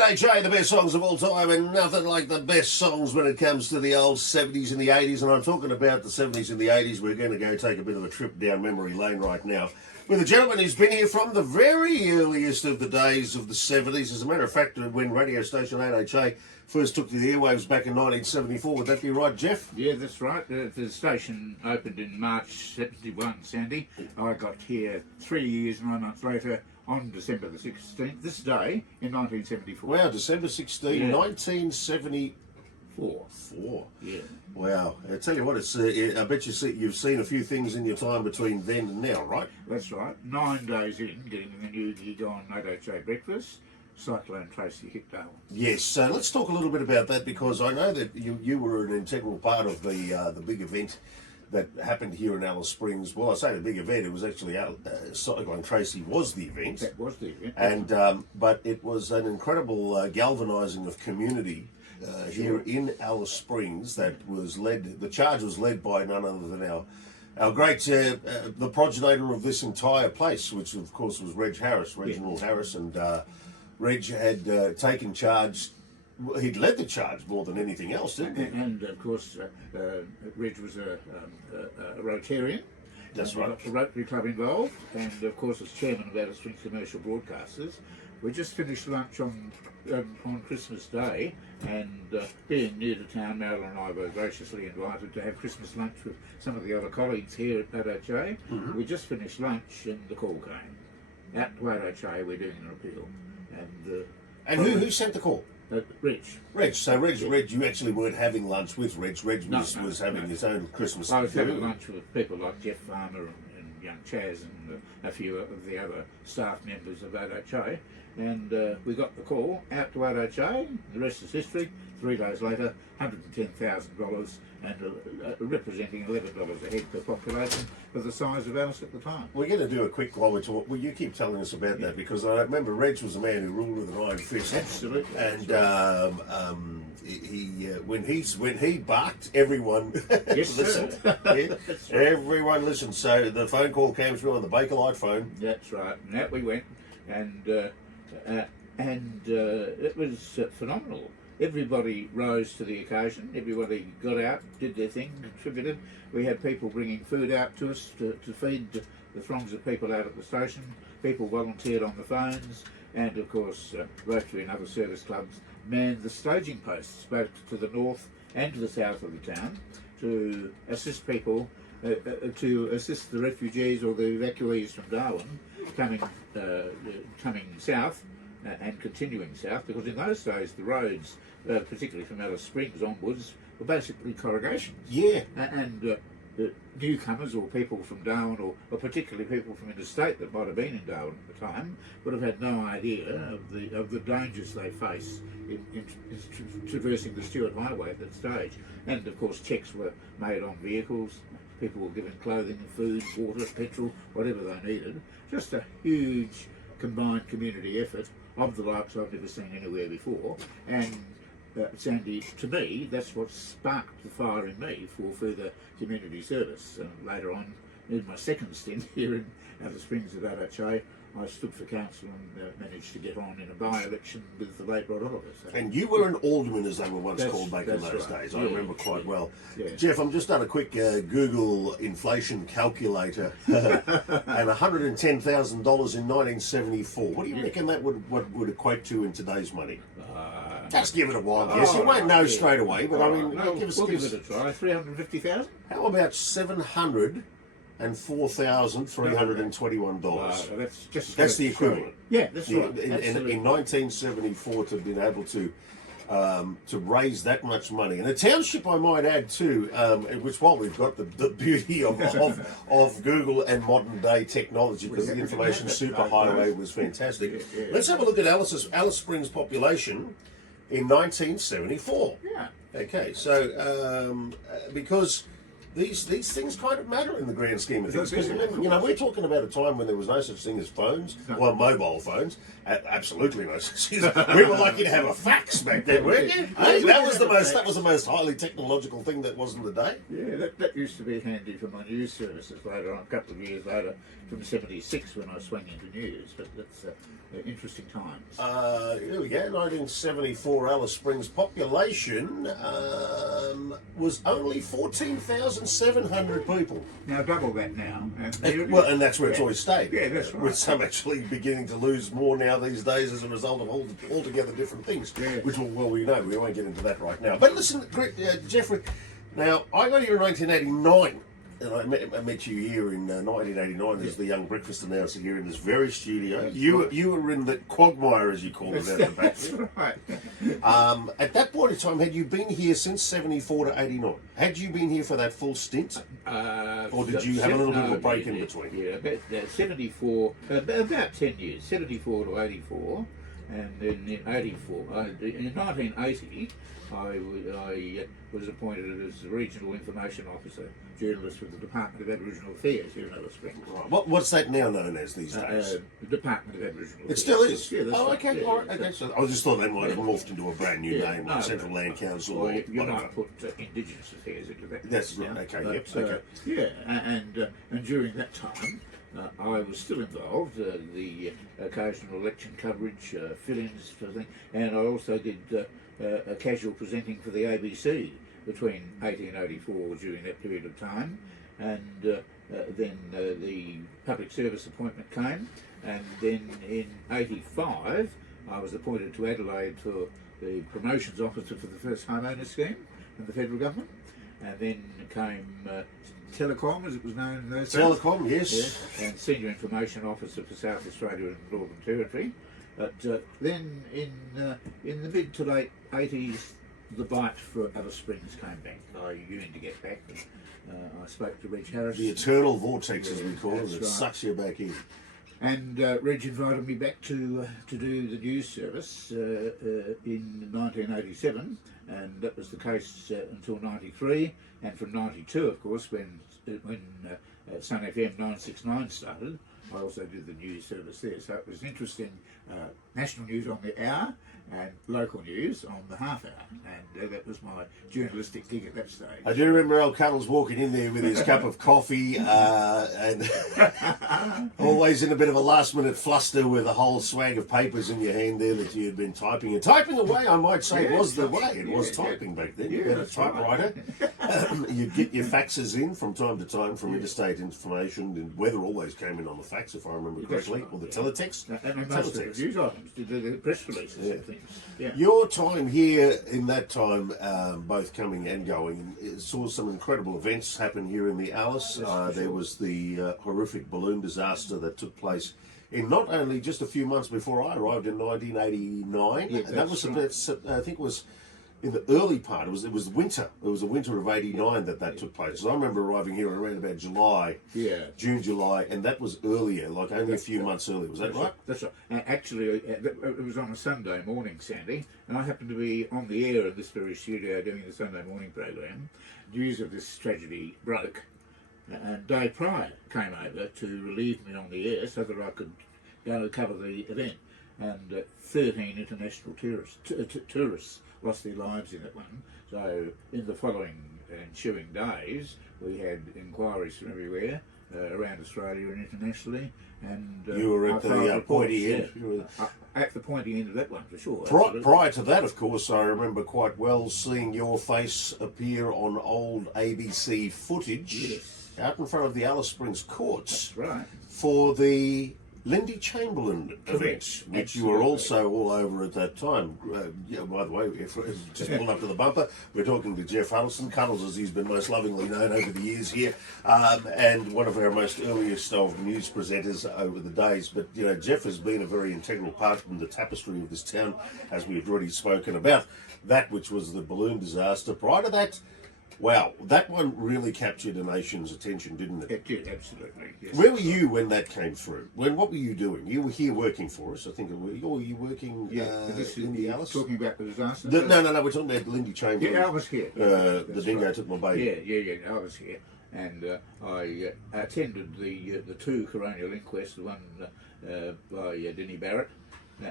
AJ, the best songs of all time, and nothing like the best songs when it comes to the old 70s and the 80s. And I'm talking about the 70s and the 80s. We're going to go take a bit of a trip down memory lane right now with a gentleman who's been here from the very earliest of the days of the 70s. As a matter of fact, when radio station 8HA first took to the airwaves back in 1974, would that be right, Jeff? Yeah, that's right. The station opened in March 71, Sandy. I got here 3 years, 9 months later, on December the 16th, this day in 1974. Wow, December 16, Yeah. 1974. Yeah. Wow. I tell you what, it's. I bet you've seen a few things in your time between then and now, right? That's right. 9 days in, getting the new gig on 8HA Breakfast, Cyclone Tracy hit Darwin. Yes, so let's talk a little bit about that, because I know that you were an integral part of the big event that happened here in Alice Springs. Well, I say the big event, it was actually Cyclone Tracy was the event. That was the event. And but it was an incredible galvanising of community here in Alice Springs that was led. The charge was led by none other than our great the progenitor of this entire place, which of course was Reginald Harris, and Reg had taken charge. He'd led the charge more than anything else, didn't he? And of course, Reg was a Rotarian. That's We right. got the Rotary Club involved, and of course, as chairman of Alice Springs Commercial Broadcasters, we just finished lunch on Christmas Day, and being near to town, Marilyn and I were graciously invited to have Christmas lunch with some of the other colleagues here at AHA. Mm-hmm. We just finished lunch, and the call came. Out to AHA, we're doing an appeal, And who sent the call? Reg. Reg. So Reg, you actually weren't having lunch with Reg. Reg No, was having his own Christmas. I was having lunch with people like Jeff Farmer and young Chaz and a few of the other staff members of AHA, and we got the call out to AHA. The rest is history. 3 days later, $110,000 and representing $11 a head per population for the size of Alice at the time. We're going to do a quick while we're talking. Well, you keep telling us about that, because I remember Reg was a man who ruled with an iron fist. Absolutely. And when he barked, everyone Yes, listened. sir. Yeah. That's right. Everyone listened. So the phone call came through on the Bakelite phone. That's right. And out we went, and it was phenomenal. Everybody rose to the occasion. Everybody got out, did their thing, contributed. We had people bringing food out to us to feed the throngs of people out at the station. People volunteered on the phones, and of course Rotary and other service clubs manned the staging posts both to the north and to the south of the town to assist people, to assist the refugees or the evacuees from Darwin coming south and continuing south, because in those days the roads, particularly from Alice Springs onwards, were basically corrugations. Yeah. And newcomers or people from Darwin, or particularly people from interstate that might have been in Darwin at the time, would have had no idea of the dangers they face in traversing the Stewart Highway at that stage. And of course checks were made on vehicles. People were given clothing, food, water, petrol, whatever they needed. Just a huge combined community effort of the likes I've never seen anywhere before. And Sandy, to me, that's what sparked the fire in me for further community service. Later on, in my second stint here in Alice Springs at AHA, I stood for council and managed to get on in a by-election with the late Rod Oliver. So. And you were an alderman, as they were once called back in that's those right. days. I Yeah, remember quite well. Yeah. Jeff, I'm just done a quick Google inflation calculator, and $110,000 in 1974. What do you reckon that would equate to in today's money? Just give it a while. Yes, you won't know straight away, but I mean, no, give us. we'll give it a try. 350,000. How about $704,321? That's the equivalent. Yeah, that's right. In 1974, to have been able to raise that much money, and a township, I might add too, which while we've got the beauty of Google and modern day technology, because the information superhighway was fantastic. Yeah. Let's have a look at Alice Springs population in 1974. Yeah. Okay, so because these things kind of matter in the grand scheme of things. Because, Because we're talking about a time when there was no such thing as phones, well, mobile phones. Absolutely no such thing. We were lucky to have a fax back then, weren't you? Hey, that was the most highly technological thing that wasn't the day. Yeah, that used to be handy for my news services later on, a couple of years later, from ¡76 when I swung into news. But that's interesting times. Here we go. 1974, Alice Springs population was only 14,700 people. Now double that now. And that's where it's always stayed. Yeah, that's right. With some actually beginning to lose more now these days as a result of altogether different things, Yeah. which we know. We won't get into that right now. But listen, Jeffrey, now I got here in 1989. And I met you here in 1989 as the young breakfast announcer here in this very studio. You were in the quagmire, as you call it, out the back. That's right. At that point in time, had you been here since 74 to 89? Had you been here for that full stint? Or did you have a little bit of a break in between? Yeah, about 74, about 10 years, 74 to 84. And then in 84, in 1980, I was appointed as the Regional Information Officer, journalist with the Department of Aboriginal Affairs here in Alice Springs. Right. What's that now known as these days? The Department of Aboriginal Affairs. It still is? Yeah, that's right. Okay, Yeah, all right. yeah, Okay. that's So I just thought they might have morphed into a brand new name, like Central no, Land Council Well, or you whatever. might put Indigenous Affairs into that. That's right, now. okay, But, yep, okay. Yeah, and during that time, I was still involved, the occasional election coverage, fill-ins for things, and I also did a casual presenting for the ABC between 80 and 84 during that period of time, and then the public service appointment came, and then in 85 I was appointed to Adelaide for the promotions officer for the first homeowner scheme in the federal government, and then came Telecom, as it was known in those days. Telecom, yes. Yeah, and Senior Information Officer for South Australia and the Northern Territory. But then in the mid to late 80s, the bite for Alice Springs came back. I yearned to get back. And, I spoke to Reg Harris. The eternal vortex, as we call it, that's that right. sucks you back in. And Reg invited me back to do the news service in 1987, and that was the case until 93, and from 92, of course, when Sun FM 969 started, I also did the news service there. So it was interesting, national news on the hour and local news on the half hour, and that was my journalistic gig at that stage. I do remember Al Cuddles walking in there with his cup of coffee and always in a bit of a last-minute fluster with a whole swag of papers in your hand there that you had been typing. And typing away, I might say, was the way. It was typing back then. You had a typewriter. You'd get your faxes in from time to time from interstate information, and weather always came in on the fax, if I remember correctly, or the teletext. And most of the news items, the press releases and things. Yeah. Your time here in that time, both coming and going, saw some incredible events happen here in the Alice. There was the horrific balloon disaster that took place in not only just a few months before I arrived in 1989. Yeah, that was right. I think it was in the early part. It was winter. It was the winter of '89 that took place. So I remember arriving here around about June, July, and that was earlier, like only a few months earlier. Was that right? That's right. Actually, it was on a Sunday morning, Sandy, and I happened to be on the air in this very studio doing the Sunday morning program. News of this tragedy broke, and Dave Pryor came over to relieve me on the air so that I could go and cover the event. And 13 international tourists lost their lives in that one. So in the following ensuing days, we had inquiries from everywhere around Australia and internationally. And you were at the pointy end. Yeah, at the pointy end of that one, for sure. Prior to that, of course, I remember quite well seeing your face appear on old ABC footage out in front of the Alice Springs courts. That's right. For the Lindy Chamberlain event, which you were also all over at that time. By the way, just pulled up to the bumper, we're talking to Jeff Huddlestone, Cuddles as he's been most lovingly known over the years here, and one of our most earliest of news presenters over the days. But, you know, Jeff has been a very integral part in the tapestry of this town, as we've already spoken about. That which was the balloon disaster. Prior to that, Wow, that one really captured the nation's attention, didn't it? It did, absolutely. Yes. Where were you when that came through? What were you doing? You were here working for us, I think. Were you working You're Alice? talking about the disaster? No, we're talking about Lindy Chamberlain. Yeah, I was here. The dingo took my baby. Yeah, I was here. And I attended the two coronial inquests, the one by Denny Barrett,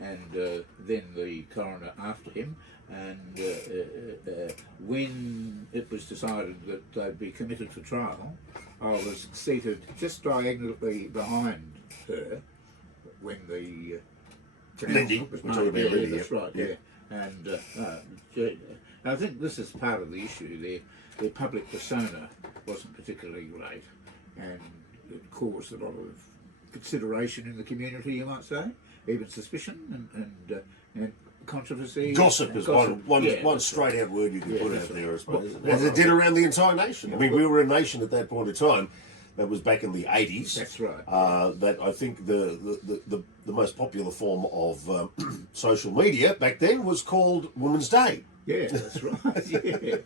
and then the coroner after him. And when it was decided that they'd be committed for trial, I was seated just diagonally behind her when the Lindy, we're talking about Lindy. That's right. Yeah. And I think this is part of the issue. Their public persona wasn't particularly great, and it caused a lot of consideration in the community, you might say, even suspicion and controversy. Gossip is one straight out word you can put out there, I suppose. As it did around the entire nation. I mean, we were a nation at that point in time. That was back in the 80s. That's right. That I think the most popular form of social media back then was called Women's Day. Yeah, that's right. Yeah.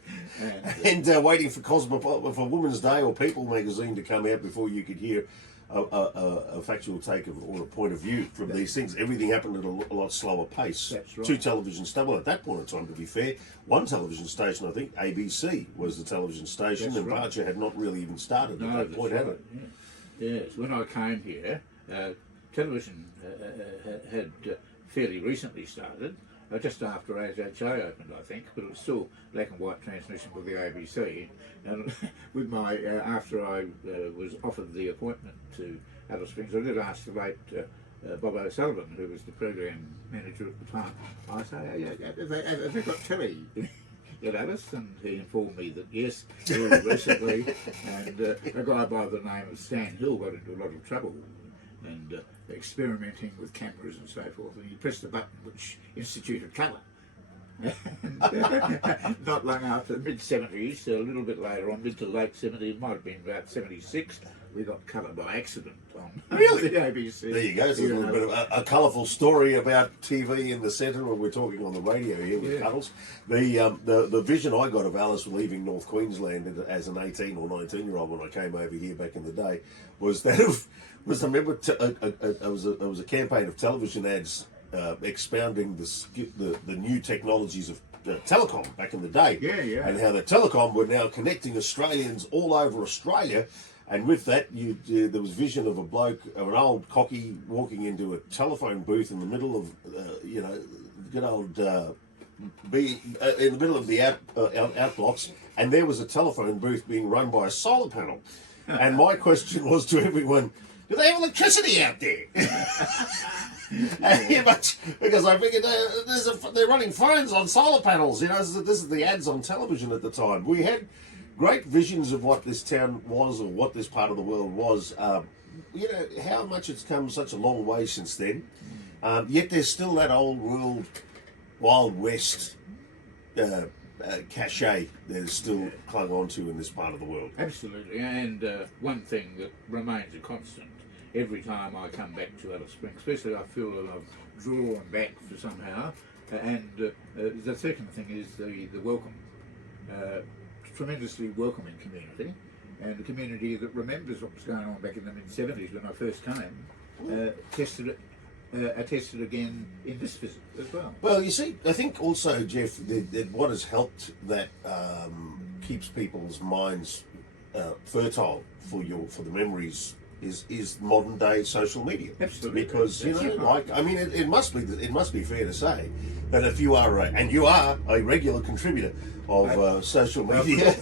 And waiting for Women's Day or People magazine to come out before you could hear a factual take or a point of view from these things. Everything happened at a lot slower pace. That's right. Two television stations. Well, at that point in time, to be fair, one television station, I think ABC was the television station, That's and right. Barger had not really even started at that point, had it? Yeah. Yes, when I came here, television had fairly recently started. Just after AHA opened, I think, but it was still black and white transmission with the ABC. And with my after I was offered the appointment to Alice Springs, I did ask the late Bob O'Sullivan, who was the program manager at the time. I say, have they got telly at Alice? And he informed me that yes, very recently, and a guy by the name of Stan Hill got into a lot of trouble and experimenting with cameras and so forth, and he pressed the button which instituted colour. Not long after, mid-70s, a little bit later on, mid to late 70s, it might have been about 76, we got colour by accident on Really? the ABC. There you go. So a little bit of a colourful story about TV in the centre when we're talking on the radio here with Cuddles. The vision I got of Alice leaving North Queensland as an 18 or 19-year-old when I came over here back in the day was that I remember it was a campaign of television ads expounding the new technologies of telecom back in the day, and how the telecom were now connecting Australians all over Australia. And with that, there was vision of an old cocky walking into a telephone booth in the middle of, good old, in the middle of the outblocks, and there was a telephone booth being run by a solar panel. And my question was to everyone, do they have electricity out there? Because I figured they're running phones on solar panels. This is the ads on television at the time. We had great visions of what this town was or what this part of the world was. How much it's come such a long way since then. Yet there's still that old world, Wild West cachet that is still clung on to in this part of the world. Absolutely, and one thing that remains a constant every time I come back to Alice Springs, especially I feel that I've drawn back for somehow, and the second thing is the welcome. Tremendously welcoming community, and a community that remembers what was going on back in the mid-70s when I first came, attested again in this visit as well. Well, you see, I think also, Jeff, that what has helped that keeps people's minds fertile for the memories is modern day social media. Absolutely. Because it must be fair to say that if you are a regular contributor of social media,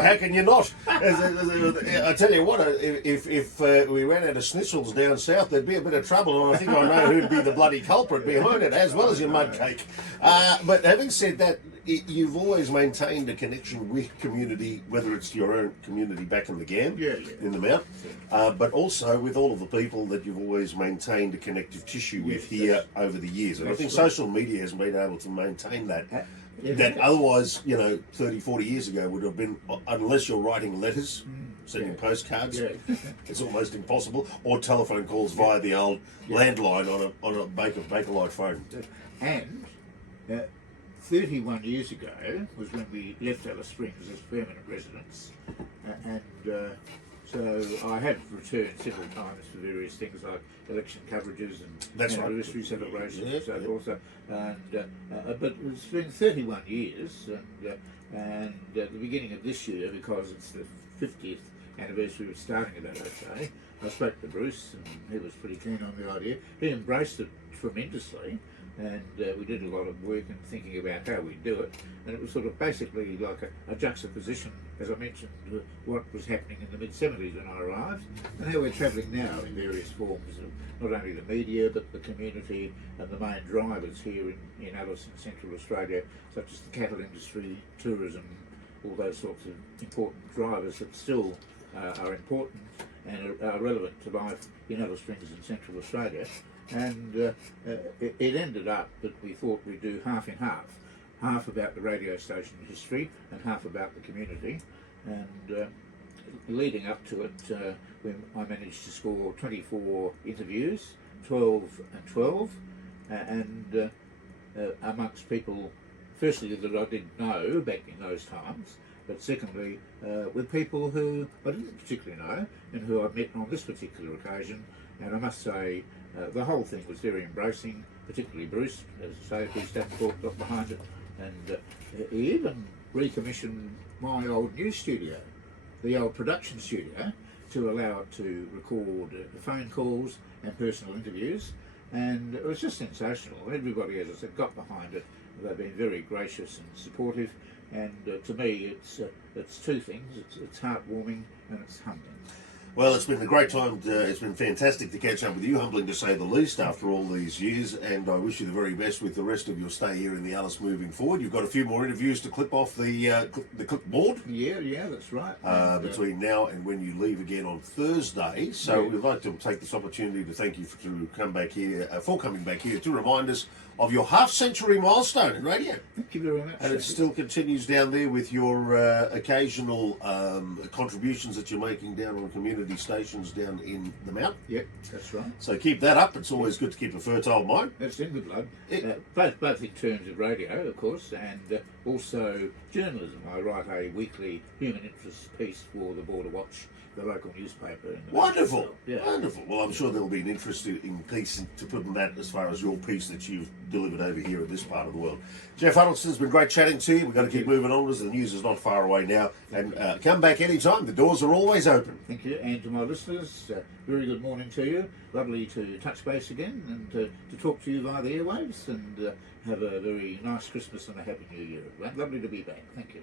how can you not? I tell you what, if we ran out of schnitzels down south, there'd be a bit of trouble, and I think I know who'd be the bloody culprit behind it, as well as your mud cake. But having said that, you've always maintained a connection with community, whether it's your own community back in the Gam, in the Mount, but also with all of the people that you've always maintained a connective tissue with here over the years. And I think social media has been able to maintain that otherwise, 30, 40 years ago would have been, unless you're writing letters, sending postcards, it's almost impossible, or telephone calls via the old landline on a Bakelite phone. And 31 years ago was when we left Alice Springs as permanent residents, and so I have returned several times for various things like election coverages and anniversary celebrations and so forth. But it's been 31 years, and at the beginning of this year, because it's the 50th anniversary of starting at LSA, I spoke to Bruce, and he was pretty keen on the idea. He embraced it tremendously, and we did a lot of work and thinking about how we do it, and it was sort of basically like a juxtaposition, as I mentioned, what was happening in the mid-70s when I arrived, and how we're travelling now in various forms of not only the media but the community and the main drivers here in Alice and Central Australia, such as the cattle industry, tourism, all those sorts of important drivers that still are important and are relevant to life in Alice Springs in Central Australia. And it ended up that we thought we'd do half and half about the radio station history and half about the community. And leading up to it, I managed to score 24 interviews, 12 and 12, and amongst people, firstly, that I didn't know back in those times, but secondly, with people who I didn't particularly know and who I've met on this particular occasion. And I must say, the whole thing was very embracing, particularly Bruce, as I say, his staff got behind it, and he even recommissioned my old news studio, the old production studio, to allow it to record phone calls and personal interviews, and it was just sensational. Everybody, as I said, got behind it. They've been very gracious and supportive, and to me it's two things, it's heartwarming and it's humbling. Well, it's been a great time. It's been fantastic to catch up with you, humbling to say the least after all these years, and I wish you the very best with the rest of your stay here in the Alice moving forward. You've got a few more interviews to clip off the clipboard. Yeah, that's right. Between now and when you leave again on Thursday. So we'd like to take this opportunity to thank you for coming back here to remind us of your half-century milestone in radio. Thank you very much. And it still continues down there with your occasional contributions that you're making down on community stations down in the Mount. Yep, that's right. So keep that up. It's always good to keep a fertile mind. That's in, good lad. Both in terms of radio, of course, and also journalism. I write a weekly human interest piece for the Border Watch, the local newspaper. Wonderful, wonderful. Well, I'm sure there'll be an interesting piece to put in that as far as your piece that you've delivered over here in this part of the world. Jeff Huddlestone, it's been great chatting to you. We've got to keep moving on as the news is not far away now. And come back anytime. The doors are always open. Thank you. And to my listeners, very good morning to you. Lovely to touch base again and to talk to you via the airwaves, and have a very nice Christmas and a Happy New Year. Lovely to be back. Thank you.